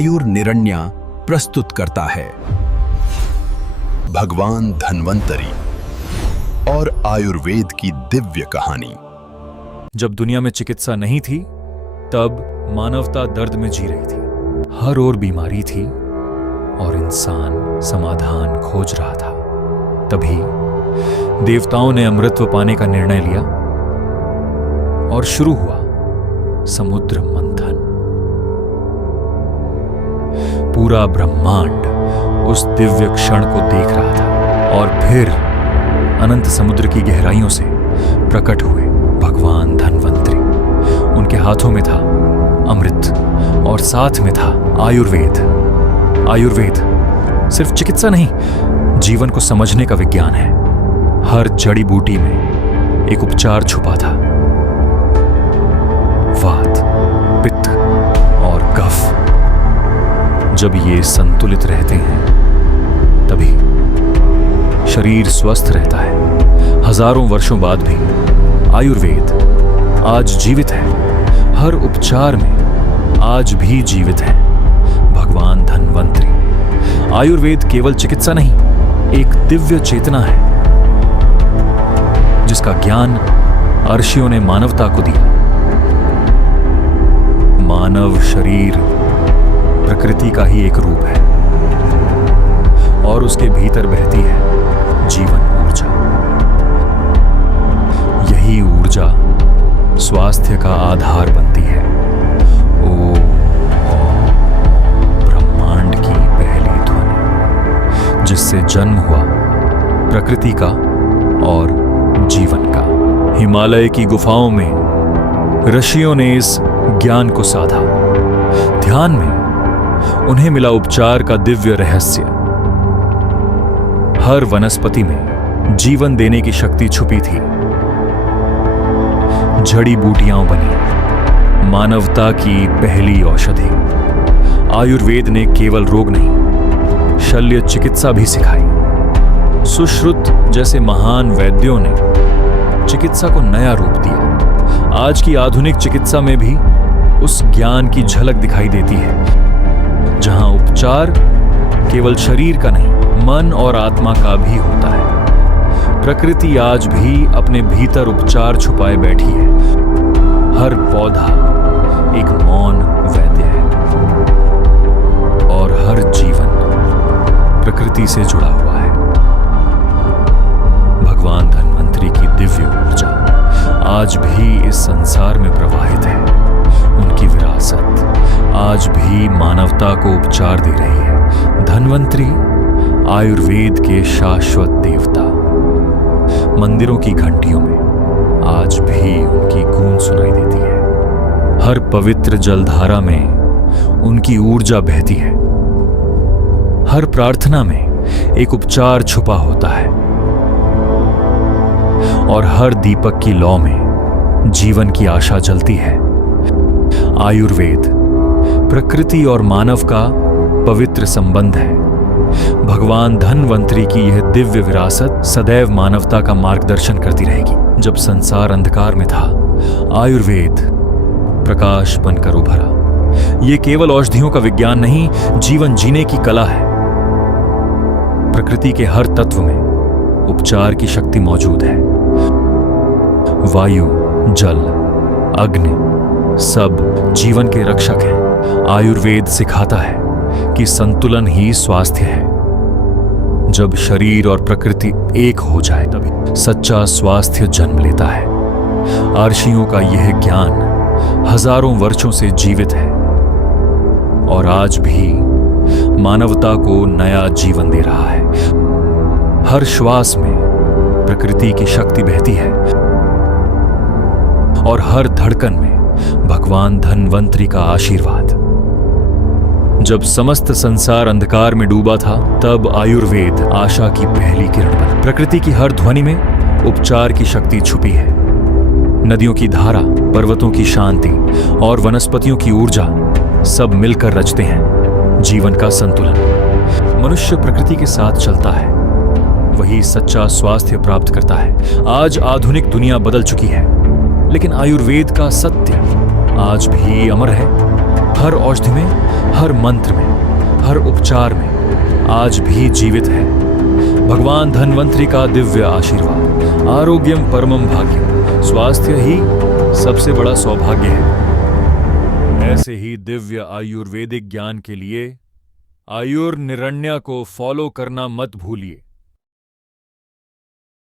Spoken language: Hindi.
आयुर निरण्या प्रस्तुत करता है भगवान धन्वंतरी और आयुर्वेद की दिव्य कहानी। जब दुनिया में चिकित्सा नहीं थी तब मानवता दर्द में जी रही थी। हर ओर बीमारी थी और इंसान समाधान खोज रहा था। तभी देवताओं ने अमृतत्व पाने का निर्णय लिया और शुरू हुआ समुद्र मंथन। पूरा ब्रह्मांड उस दिव्य क्षण को देख रहा था और फिर अनंत समुद्र की गहराइयों से प्रकट हुए भगवान धन्वंतरी। उनके हाथों में था अमृत और साथ में था आयुर्वेद। आयुर्वेद सिर्फ चिकित्सा नहीं, जीवन को समझने का विज्ञान है। हर जड़ी बूटी में एक उपचार छुपा था। वात, पित्त और कफ जब ये संतुलित रहते हैं तभी शरीर स्वस्थ रहता है। हजारों वर्षों बाद भी आयुर्वेद आज जीवित है। हर उपचार में आज भी जीवित है भगवान धन्वंतरी। आयुर्वेद केवल चिकित्सा नहीं, एक दिव्य चेतना है जिसका ज्ञान ऋषियों ने मानवता को दिया। मानव शरीर प्रकृति का ही एक रूप है और उसके भीतर बहती है जीवन ऊर्जा। यही ऊर्जा स्वास्थ्य का आधार बनती है। ओम ब्रह्मांड की पहली ध्वनि जिससे जन्म हुआ प्रकृति का और जीवन का। हिमालय की गुफाओं में ऋषियों ने इस ज्ञान को साधा। ध्यान में उन्हें मिला उपचार का दिव्य रहस्य। हर वनस्पति में जीवन देने की शक्ति छुपी थी। जड़ी बूटियां बनी मानवता की पहली औषधि। आयुर्वेद ने केवल रोग नहीं, शल्य चिकित्सा भी सिखाई। सुश्रुत जैसे महान वैद्यों ने चिकित्सा को नया रूप दिया। आज की आधुनिक चिकित्सा में भी उस ज्ञान की झलक दिखाई देती है, जहां उपचार केवल शरीर का नहीं, मन और आत्मा का भी होता है। प्रकृति आज भी अपने भीतर उपचार छुपाए बैठी है। हर पौधा एक मौन वैद्य है और हर जीवन प्रकृति से जुड़ा हुआ है। भगवान धन्वंतरी की दिव्य ऊर्जा आज भी इस संसार में प्रवाहित है। उनकी विरासत आज भी मानवता को उपचार दे रही है। धन्वंतरी आयुर्वेद के शाश्वत देवता। मंदिरों की घंटियों में आज भी उनकी गूंज सुनाई देती है। हर पवित्र जलधारा में उनकी ऊर्जा बहती है। हर प्रार्थना में एक उपचार छुपा होता है और हर दीपक की लौ में जीवन की आशा जलती है। आयुर्वेद प्रकृति और मानव का पवित्र संबंध है। भगवान धन्वंतरी की यह दिव्य विरासत सदैव मानवता का मार्गदर्शन करती रहेगी। जब संसार अंधकार में था, आयुर्वेद प्रकाश बनकर उभरा। यह केवल औषधियों का विज्ञान नहीं, जीवन जीने की कला है। प्रकृति के हर तत्व में उपचार की शक्ति मौजूद है। वायु, जल, अग्नि सब जीवन के रक्षक हैं। आयुर्वेद सिखाता है कि संतुलन ही स्वास्थ्य है। जब शरीर और प्रकृति एक हो जाए तभी सच्चा स्वास्थ्य जन्म लेता है। ऋषियों का यह ज्ञान हजारों वर्षों से जीवित है और आज भी मानवता को नया जीवन दे रहा है। हर श्वास में प्रकृति की शक्ति बहती है और हर धड़कन में भगवान धन्वंतरी का आशीर्वाद। जब समस्त संसार अंधकार में डूबा था, तब आयुर्वेद आशा की पहली किरण बना। प्रकृति की हर ध्वनि में उपचार की शक्ति छुपी है। नदियों की धारा, पर्वतों की शांति और वनस्पतियों की ऊर्जा सब मिलकर रचते हैं जीवन का संतुलन। मनुष्य प्रकृति के साथ चलता है, वही सच्चा स्वास्थ्य प्राप्त करता है। आज आधुनिक दुनिया बदल चुकी है, लेकिन आयुर्वेद का सत्य आज भी अमर है। हर औषधि में, हर मंत्र में, हर उपचार में आज भी जीवित है भगवान धन्वंतरी का दिव्य आशीर्वाद। आरोग्यम परमम भाग्यम, स्वास्थ्य ही सबसे बड़ा सौभाग्य है। ऐसे ही दिव्य आयुर्वेदिक ज्ञान के लिए आयुर्निरण्या को फॉलो करना मत भूलिए।